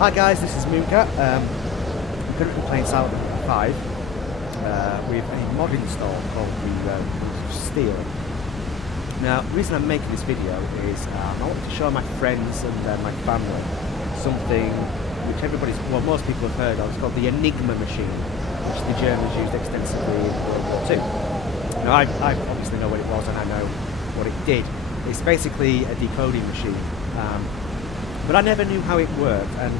Hi guys, this is Mooncat. I'm currently playing Silent Hill 5 with a mod install called the Steel. Now, the reason I'm making this video is I want to show my friends and my family something which most people have heard of. It's called the Enigma machine, which the Germans used extensively in World War II. Now, I obviously know what it was and I know what it did. It's basically a decoding machine. But I never knew how it worked, and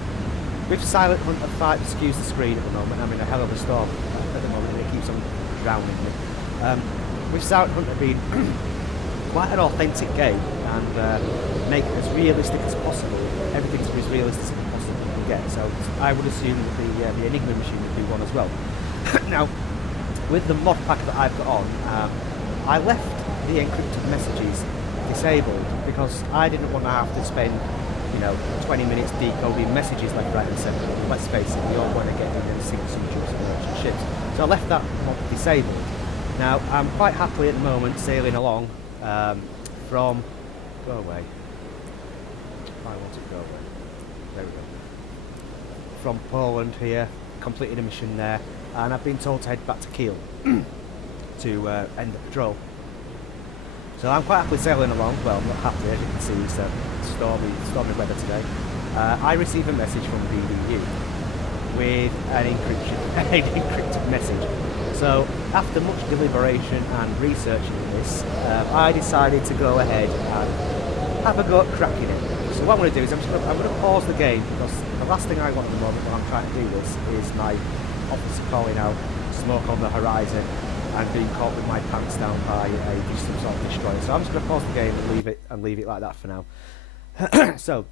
with Silent Hunter 5, excuse the screen at the moment, I'm in a hell of a storm at the moment and it keeps on drowning me. With Silent Hunter being quite an authentic game and make it as realistic as possible, everything's as realistic as possible you can get, so I would assume that the Enigma machine would be one as well. Now, with the mod pack that I've got on, I left the encrypted messages disabled because I didn't want to have to spend 20 minutes decoding messages left, right and centre. Let's face it, we all want to get in and sink some juice in merchant ships. So I left that mod disabled. Now, I'm quite happily at the moment sailing along from... Go away. I want it to go away. There we go. From Poland here, completed a mission there, and I've been told to head back to Kiel to end the patrol. So I'm quite happily sailing along. Well, I'm not happily, as you can see, it's stormy weather today. I receive a message from BDU with an encrypted message. So after much deliberation and researching this, I decided to go ahead and have a go at cracking it. So what I'm going to do is I'm going to pause the game, because the last thing I want at the moment when I'm trying to do this is my officer calling out smoke on the horizon and being caught with my pants down by some sort of destroyer. So I'm just going to pause the game and leave it like that for now. So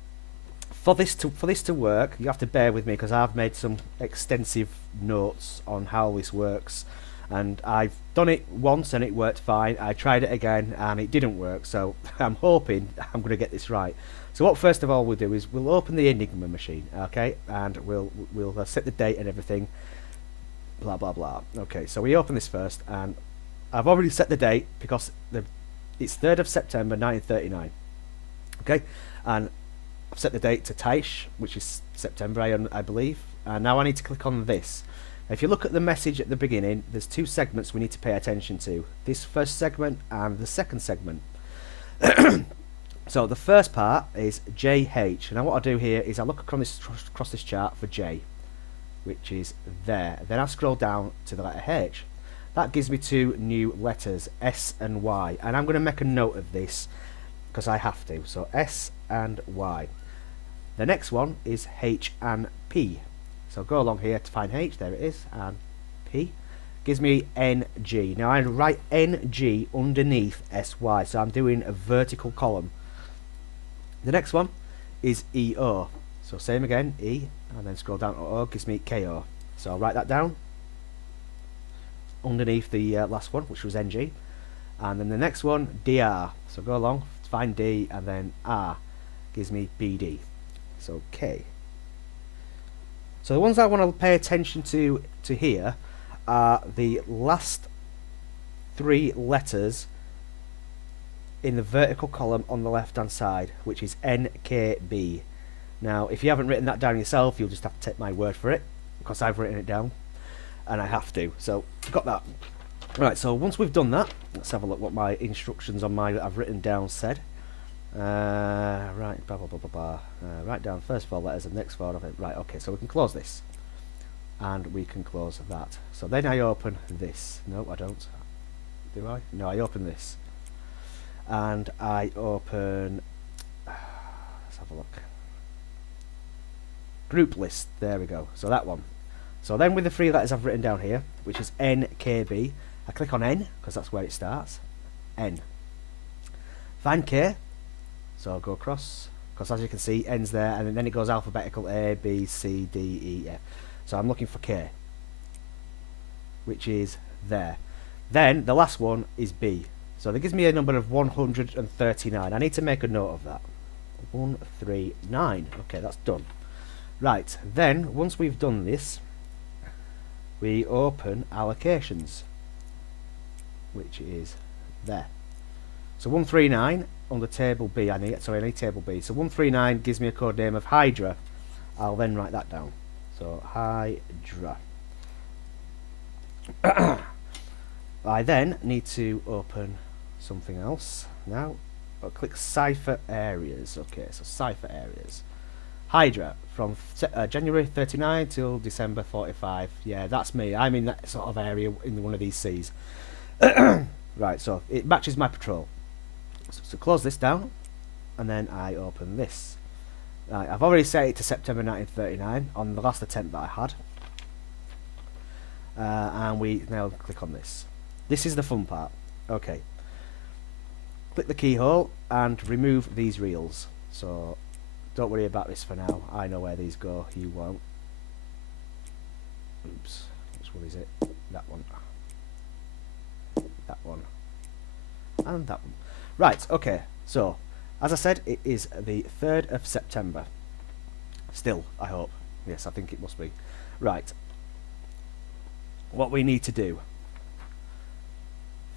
for this to work, you have to bear with me because I've made some extensive notes on how this works, and I've done it once and it worked fine. I tried it again and it didn't work, so I'm hoping I'm going to get this right. So what first of all we'll do is we'll open the Enigma machine, okay, and we'll set the date and everything. Blah blah blah. Okay, so we open this first, and I've already set the date because it's 3rd of September 1939. Okay, and I've set the date to Taish, which is September, I believe. And now I need to click on this. If you look at the message at the beginning, there's two segments we need to pay attention to. This first segment and the second segment. So the first part is JH, and what I do here is I look across this chart for J, which is there. Then I scroll down to the letter H. That gives me two new letters, S and Y, and I'm going to make a note of this because I have to. So S and Y. The next one is H and P. So go along here to find H, there it is, and P gives me NG. Now I write NG underneath SY, so I'm doing a vertical column. The next one is EO. So same again, E, and then scroll down to O, gives me KO. So I'll write that down underneath the last one, which was NG. And then the next one, DR. So go along, find D, and then R gives me BD. So K. So the ones I want to pay attention to here are the last three letters in the vertical column on the left hand side, which is NKB. Now, if you haven't written that down yourself, you'll just have to take my word for it, because I've written it down, and I have to. So, got that. Right, so once we've done that, let's have a look what my instructions on my that I've written down said. Right, blah, blah, blah, blah, blah. Write down first four letters and next four of it. Right, okay, so we can close this. And we can close that. So then I open this. No, I don't. Do I? No, I open this. And I open... let's have a look. Group list, there we go, so that one. So then with the three letters I've written down here, which is NKB, I click on N because that's where it starts. N. Find K, so I'll go across, because as you can see N's there, and then it goes alphabetical A, B, C, D, E, F. So I'm looking for K, which is there. Then the last one is B, so that gives me a number of 139. I need to make a note of that. 139, okay, that's done. Right, then once we've done this, we open allocations, which is there. So 139 on the table B, I need table B. So 139 gives me a code name of Hydra, I'll then write that down. So Hydra. I then need to open something else. Now I'll click cipher areas. Okay, so cipher areas. Hydra from January 39 till December 45. Yeah, that's me. I'm in that sort of area in one of these seas. Right, so it matches my patrol. So close this down, and then I open this. Right, I've already set it to September 1939 on the last attempt that I had. And we now click on this. This is the fun part. Okay. Click the keyhole and remove these reels. So don't worry about this for now. I know where these go. You won't. Oops. Which one is it? That one. That one. And that one. Right, okay. So, as I said, it is the 3rd of September. Still, I hope. Yes, I think it must be. Right. What we need to do.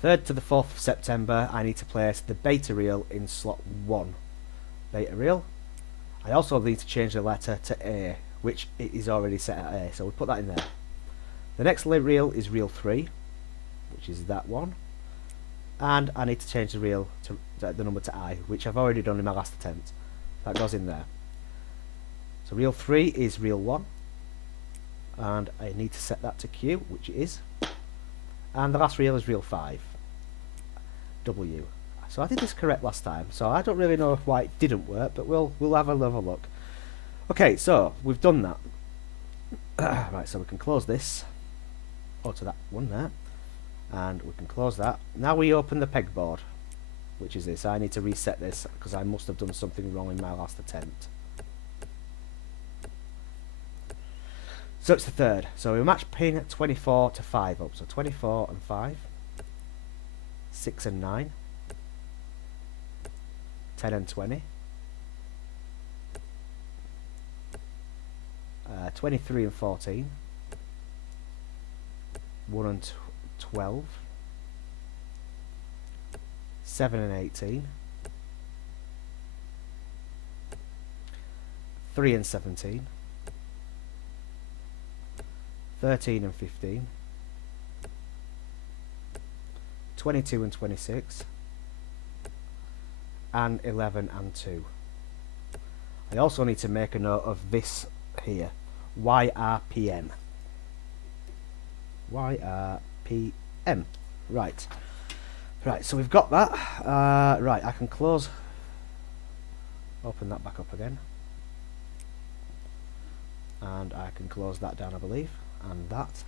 3rd to the 4th of September, I need to place the beta reel in slot 1. Beta reel. I also need to change the letter to A, which it is already set at A, so we put that in there. The next reel is reel 3, which is that one. And I need to change the reel to the number to I, which I've already done in my last attempt. That goes in there. So reel 3 is reel 1. And I need to set that to Q, which it is. And the last reel is reel 5. W. So I did this correct last time, so I don't really know why it didn't work, but we'll have another look. Okay, so we've done that. Right, so we can close this. Oh, to that one there. And we can close that. Now we open the pegboard, which is this. I need to reset this because I must have done something wrong in my last attempt. So it's the 3rd. So we match pin 24 to 5 up. So 24 and 5. 6 and 9. 10 and 20. 23 and 14. 1 and 12. 7 and 18. 3 and 17. 13 and 15. 22 and 26. And 11 and 2. I also need to make a note of this here. YRPM. YRPM. Right. Right, so we've got that. Right, I can close. Open that back up again. And I can close that down, I believe. And that.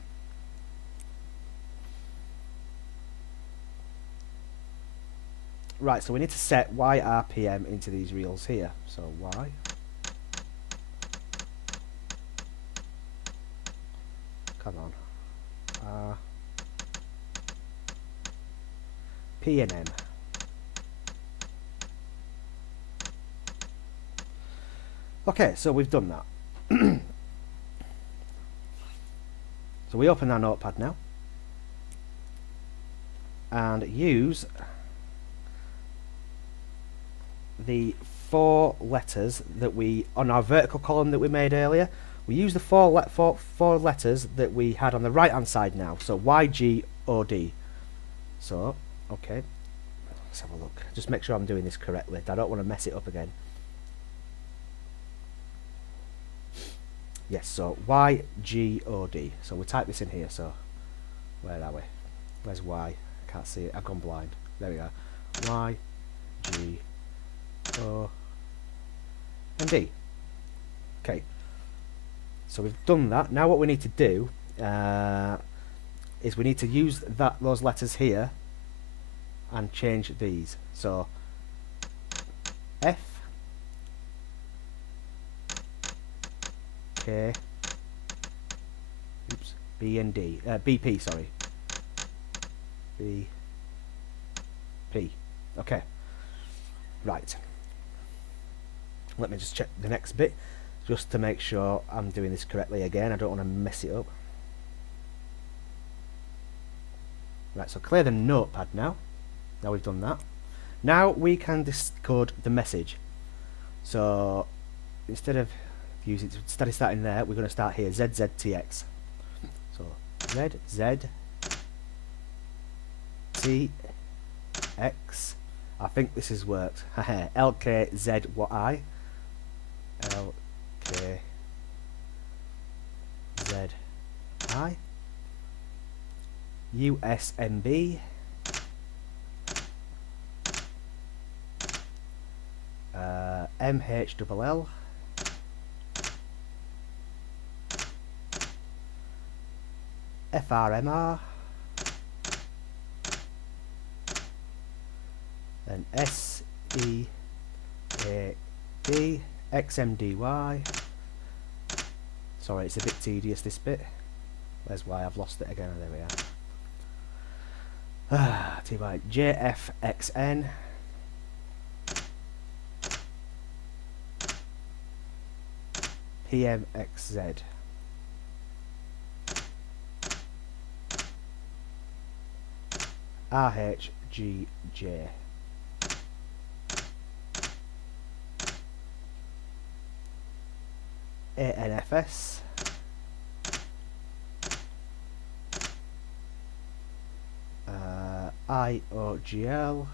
Right, so we need to set YRPM into these reels here. So Y. Come on. P and M. Okay, so we've done that. So we open our notepad now and use the 4 letters that we, on our vertical column that we made earlier, we use the four letters that we had on the right hand side now. So Y, G, O, D. So, okay, let's have a look. Just make sure I'm doing this correctly. I don't want to mess it up again. Yes, so Y, G, O, D. So we type this in here. So where are we? Where's Y? I can't see it. I've gone blind. There we go. Y, G, O, and D. Okay. So we've done that. Now what we need to do is we need to use those letters here and change these. So F, K, oops, B and D, BP, sorry, B, P. Okay, right. Let me just check the next bit, just to make sure I'm doing this correctly again. I don't want to mess it up. Right, so clear the notepad now. Now we've done that. Now we can decode the message. So instead of use it instead of starting there. We're going to start here. ZZTX. So ZZTX. I think this has worked. LKZY. LKZI. USMB. MHLL. FRMR. Then SEAD. XMDY. Sorry, it's a bit tedious, this bit. There's why I've lost it again. There we are. TY JFXN. PMXZ. RHGJ. ANFS. IOGL.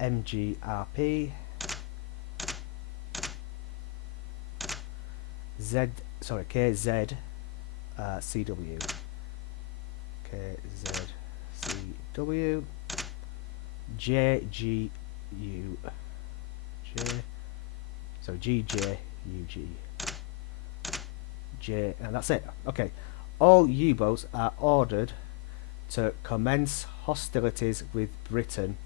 MGRP. KZ CW. KZCW. JGU. GJUG. And that's it. Okay. All U-boats are ordered to commence hostilities with Britain.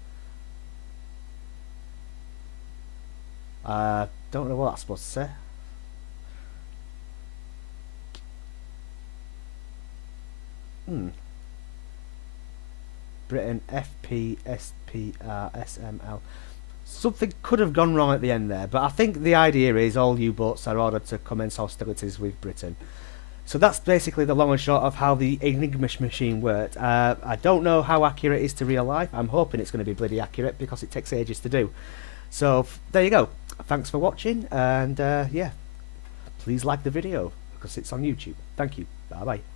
Don't know what that's supposed to say. Britain FPSPRSML. Something could have gone wrong at the end there, but I think the idea is all U-boats are ordered to commence hostilities with Britain. So that's basically the long and short of how the Enigma machine worked. I don't know how accurate it is to real life. I'm hoping it's going to be bloody accurate because it takes ages to do. So there you go. Thanks for watching, and yeah, please like the video because it's on YouTube. Thank you. Bye bye.